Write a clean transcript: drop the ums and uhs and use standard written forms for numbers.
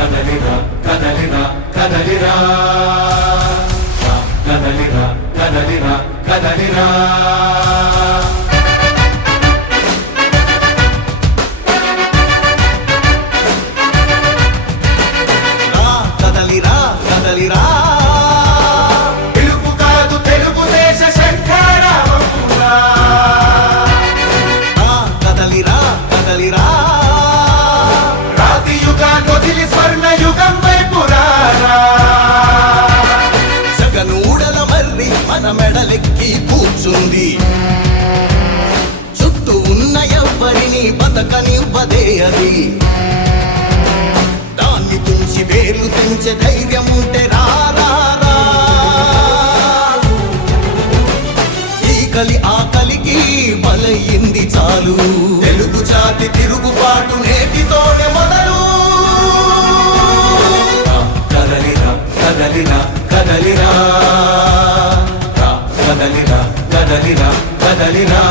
కదలిరా కదలిరా కదలిరా కదలిరా కదలిరా కదలిరా కదలిరా కదలిరా పిలుపు కాదు తెలుగుదేశ శంఖారావమురా కదలిరా కదలిరా రాతి యుగాన్ని వదిలి స్వర్ణ యుగం వైపు రారా జగనూడల మర్రి మన మెడలెక్కి కూర్చుంది చుట్టూ ఉన్న ఎవ్వరిని బతకనివ్వదే అది దాన్ని తుంచి వేర్లు తెంచే ధైర్యం ఉంటే రారా ఈ కలి ఆకలికి బలయింది చాలు తెలుగు జాతి తిరుగుబాటు నేటితోనే మొదలు కదలిరా కదలిరా కదలిరా కదలిరా కదలిరా కదలిరా